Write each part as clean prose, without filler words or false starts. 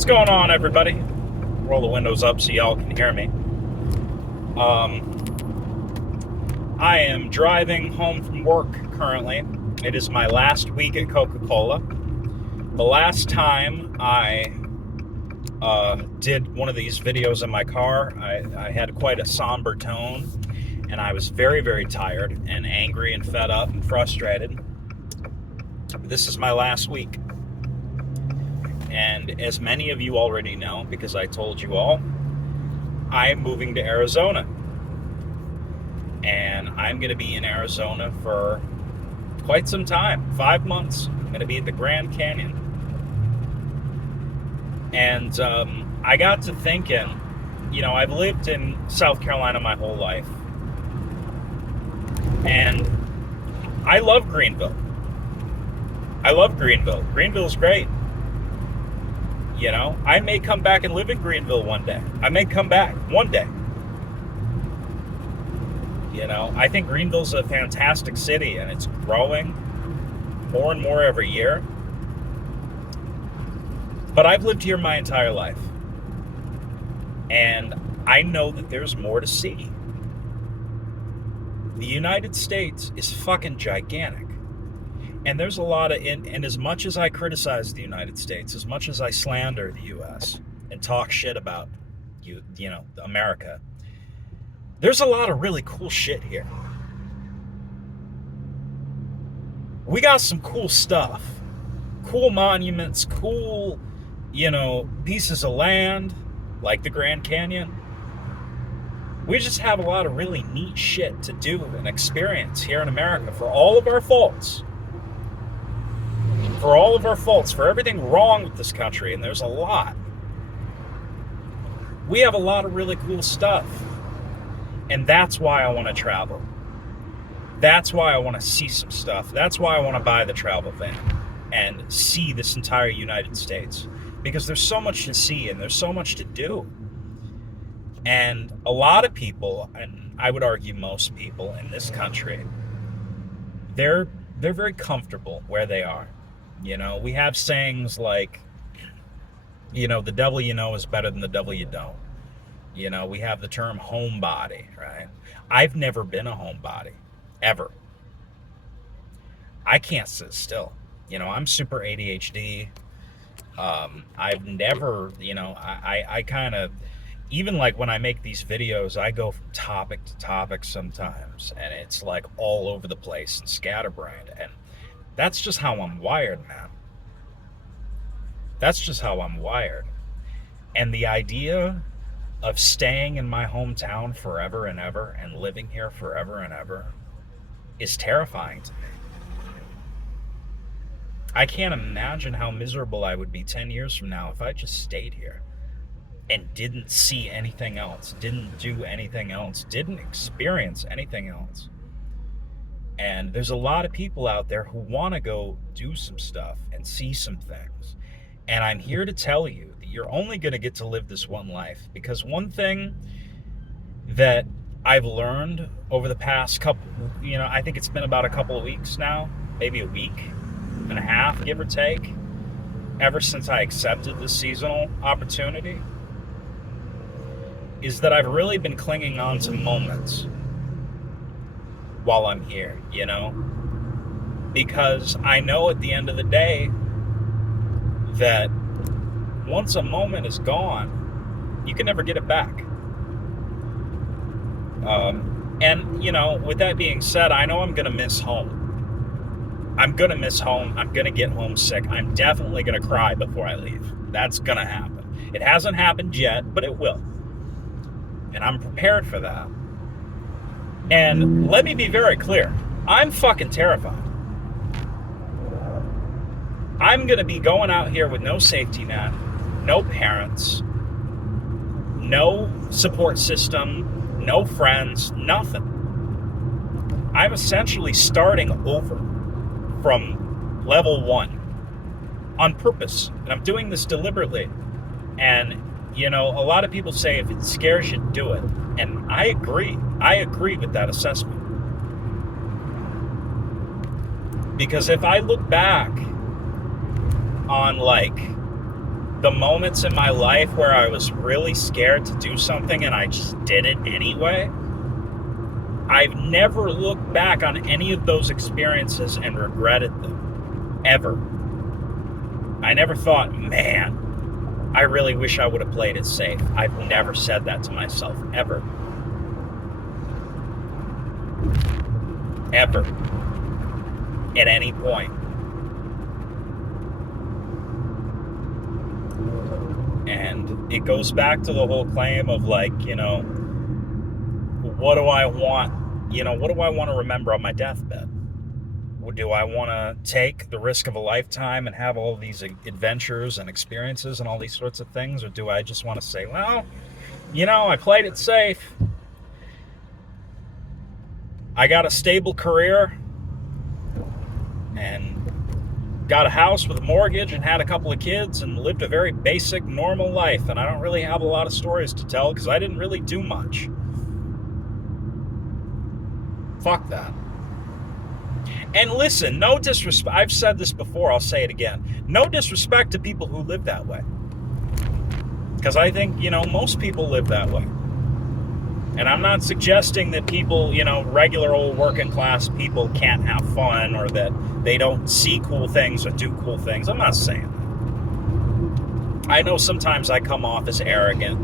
What's going on, everybody? Roll the windows up so y'all can hear me. I am driving home from work currently. It is my last week at Coca-Cola. The last time I did one of these videos in my car, I had quite a somber tone, and I was very, very tired and angry and fed up and frustrated. This is my last week. And as many of you already know, because I told you all, I am moving to Arizona. And I'm going to be in Arizona for quite some time, 5 months. I'm going to be at the Grand Canyon. And I got to thinking, I've lived in South Carolina my whole life. And I love Greenville. Greenville's great. I may come back and live in Greenville one day. I may come back one day. I think Greenville's a fantastic city, and it's growing more and more every year. But I've lived here my entire life. And I know that there's more to see. The United States is fucking gigantic. And there's a lot of, and as much as I criticize the United States, as much as I slander the U.S. and talk shit about America, there's a lot of really cool shit here. We got some cool stuff, cool monuments, cool, pieces of land, like the Grand Canyon. We just have a lot of really neat shit to do and experience here in America for all of our faults. For everything wrong with this country, and there's a lot. We have a lot of really cool stuff. And that's why I want to travel. That's why I want to see some stuff. That's why I want to buy the travel van and see this entire United States. Because there's so much to see and there's so much to do. And a lot of people, and I would argue most people in this country, they're very comfortable where they are. We have sayings like, the devil you know is better than the devil you don't. We have the term homebody, right? I've never been a homebody, ever. I can't sit still. I'm super ADHD. I've never, I kind of, even like when I make these videos, I go from topic to topic sometimes, and it's like all over the place and scatterbrained, and that's just how I'm wired, man. That's just how I'm wired. And the idea of staying in my hometown forever and ever and living here forever and ever is terrifying to me. I can't imagine how miserable I would be 10 years from now if I just stayed here and didn't see anything else, didn't do anything else, didn't experience anything else. And there's a lot of people out there who want to go do some stuff and see some things. And I'm here to tell you that you're only going to get to live this one life. Because one thing that I've learned over the past couple, I think it's been about a couple of weeks now, maybe a week and a half, give or take, ever since I accepted this seasonal opportunity, is that I've really been clinging on to moments while I'm here, because I know at the end of the day that once a moment is gone, you can never get it back. And with that being said, I know I'm going to miss home. I'm going to miss home. I'm going to get homesick. I'm definitely going to cry before I leave. That's going to happen. It hasn't happened yet, but it will. And I'm prepared for that. And let me be very clear. I'm fucking terrified. I'm going to be going out here with no safety net, no parents, no support system, no friends, nothing. I'm essentially starting over from level 1 on purpose. And I'm doing this deliberately. And, a lot of people say if it scares you, do it. And I agree. I agree with that assessment. Because if I look back on the moments in my life where I was really scared to do something and I just did it anyway, I've never looked back on any of those experiences and regretted them, ever. I never thought, man, I really wish I would have played it safe. I've never said that to myself, ever. Ever. At any point. And it goes back to the whole claim of, like, you know, what do I want? You know, what do I want to remember on my deathbed? Do I want to take the risk of a lifetime and have all these adventures and experiences and all these sorts of things? Or do I just want to say, well, you know, I played it safe. I got a stable career and got a house with a mortgage and had a couple of kids and lived a very basic, normal life. And I don't really have a lot of stories to tell because I didn't really do much. Fuck that. And listen, no disrespect. I've said this before, I'll say it again. No disrespect to people who live that way. Because I think, you know, most people live that way. And I'm not suggesting that people, you know, regular old working class people can't have fun or that they don't see cool things or do cool things. I'm not saying that. I know sometimes I come off as arrogant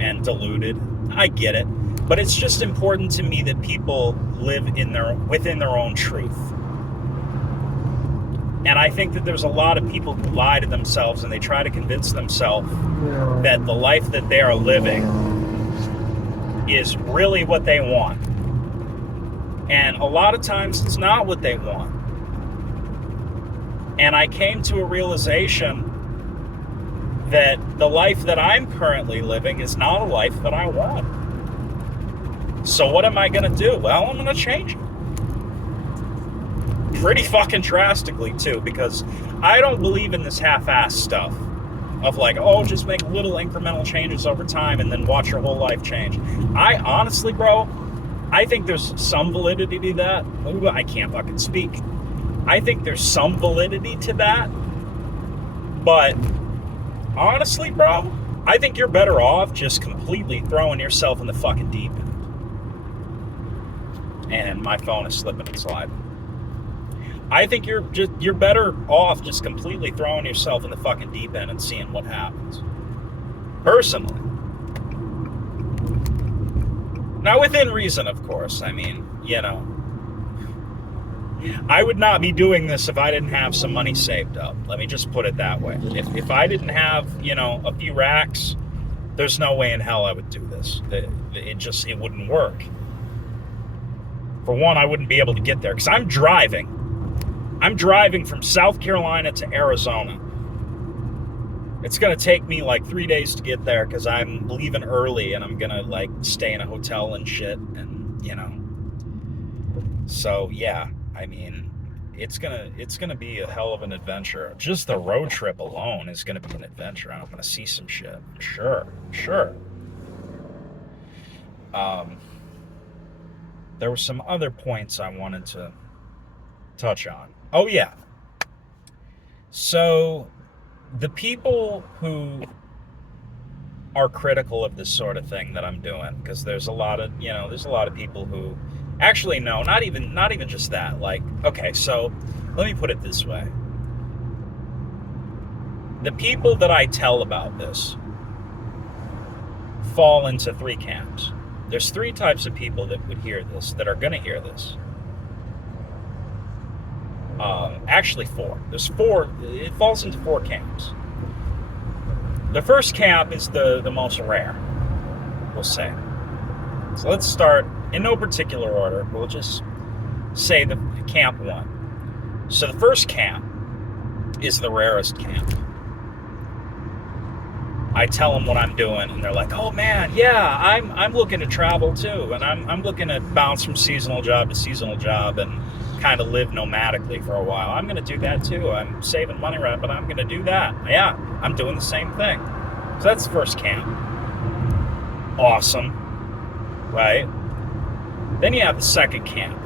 and deluded. I get it. But it's just important to me that people live within their own truth. And I think that there's a lot of people who lie to themselves and they try to convince themselves that the life that they are living is really what they want. And a lot of times it's not what they want. And I came to a realization that the life that I'm currently living is not a life that I want. So what am I going to do? Well, I'm going to change it. Pretty fucking drastically, too, because I don't believe in this half-assed stuff of like, oh, just make little incremental changes over time and then watch your whole life change. I honestly, bro, I think there's some validity to that. Ooh, I can't fucking speak. I think there's some validity to that. But honestly, bro, I think you're better off just completely throwing yourself in the fucking deep end. And my phone is slipping and sliding. I think you're better off just completely throwing yourself in the fucking deep end and seeing what happens. Personally. Now, within reason, of course. I mean, you know, I would not be doing this if I didn't have some money saved up. Let me just put it that way. If I didn't have, you know, a few racks, there's no way in hell I would do this. It wouldn't work. For one, I wouldn't be able to get there because I'm driving. I'm driving from South Carolina to Arizona. It's going to take me like 3 days to get there because I'm leaving early and I'm going to like stay in a hotel and shit and, you know. So, yeah, I mean, it's going to be a hell of an adventure. Just the road trip alone is going to be an adventure. I'm going to see some shit. Sure. There were some other points I wanted to touch on. Oh, yeah. So, the people who are critical of this sort of thing that I'm doing, because there's a lot of people who, actually, no, not even just that. Like, okay, so, let me put it this way. The people that I tell about this fall into three camps. There's three types of people that would hear this, that are going to hear this. Actually, four. There's four. It falls into four camps. The first camp is the most rare, we'll say. So let's start in no particular order. We'll just say the camp one. So the first camp is the rarest camp. I tell them what I'm doing, and they're like, "Oh man, yeah, I'm looking to travel too, and I'm looking to bounce from seasonal job to seasonal job and kind of live nomadically for a while. I'm going to do that too. I'm saving money right, but I'm going to do that. Yeah, I'm doing the same thing." So that's the first camp. Awesome, right? Then you have the second camp.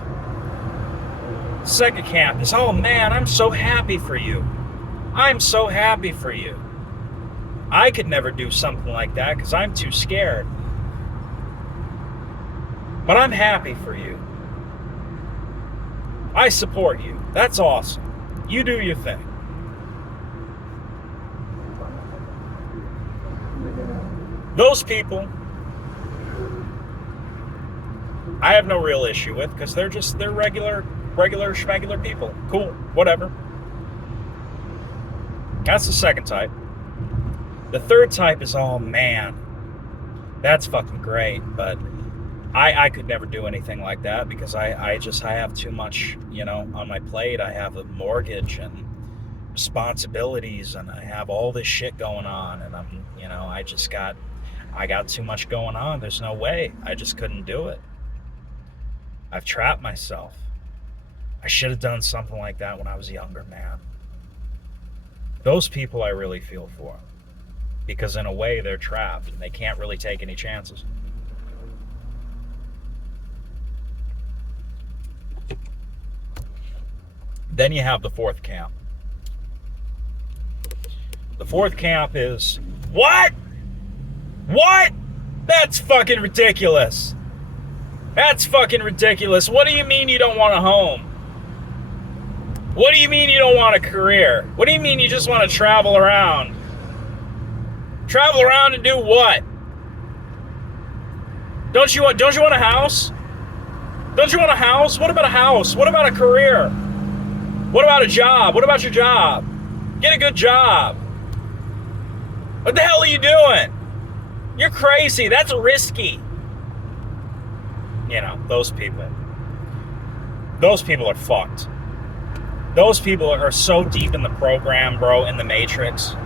The second camp is, "Oh man, I'm so happy for you. I'm so happy for you." I could never do something like that because I'm too scared. But I'm happy for you. I support you. That's awesome. You do your thing. Those people, I have no real issue with because they're regular schmegular people. Cool, whatever. That's the second type. The third type is, oh man, that's fucking great, but I could never do anything like that because I have too much, on my plate. I have a mortgage and responsibilities and I have all this shit going on and I got too much going on. There's no way. I just couldn't do it. I've trapped myself. I should have done something like that when I was younger, man. Those people I really feel for. Because in a way, they're trapped and they can't really take any chances. Then you have the fourth camp. The fourth camp is, what? What? That's fucking ridiculous. That's fucking ridiculous. What do you mean you don't want a home? What do you mean you don't want a career? What do you mean you just want to travel around? Travel around and do what? Don't you want a house? Don't you want a house? What about a house? What about a career? What about a job? What about your job? Get a good job. What the hell are you doing? You're crazy. That's risky. Those people. Those people are fucked. Those people are so deep in the program, bro, in the matrix,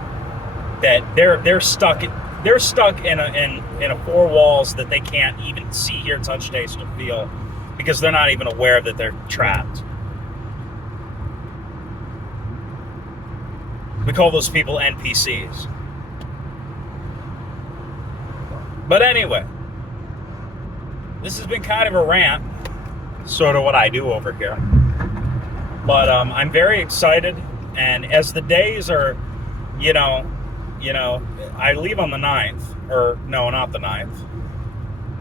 that they're stuck. They're stuck in a four walls that they can't even see, hear, touch, taste, or feel, because they're not even aware that they're trapped. We call those people NPCs. But anyway, this has been kind of a rant, sort of what I do over here. But I'm very excited, and as the days are, I leave on the 9th, or no, not the 9th.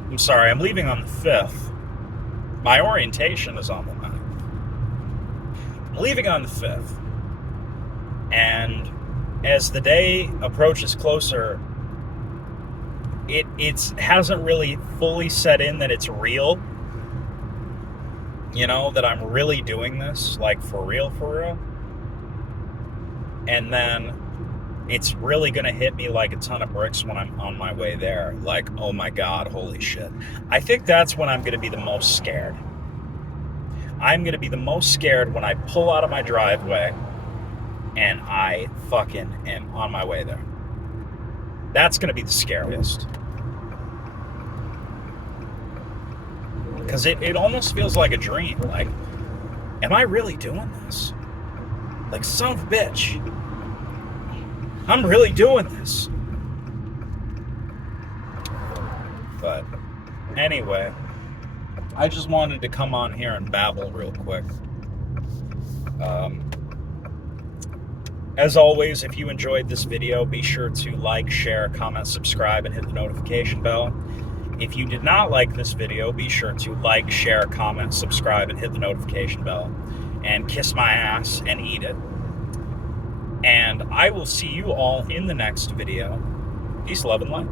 I'm sorry, I'm leaving on the 5th. My orientation is on the 9th. I'm leaving on the 5th. And as the day approaches closer, it hasn't really fully set in that it's real. That I'm really doing this, like for real. And then it's really going to hit me like a ton of bricks when I'm on my way there. Like, oh my God, holy shit. I think that's when I'm going to be the most scared. I'm going to be the most scared when I pull out of my driveway and I fucking am on my way there. That's going to be the scariest. Because it almost feels like a dream. Like, am I really doing this? Like, son of a bitch. I'm really doing this. But anyway, I just wanted to come on here and babble real quick. As always, if you enjoyed this video, be sure to like, share, comment, subscribe, and hit the notification bell. If you did not like this video, be sure to like, share, comment, subscribe, and hit the notification bell. And kiss my ass and eat it. And I will see you all in the next video. Peace, love, and light.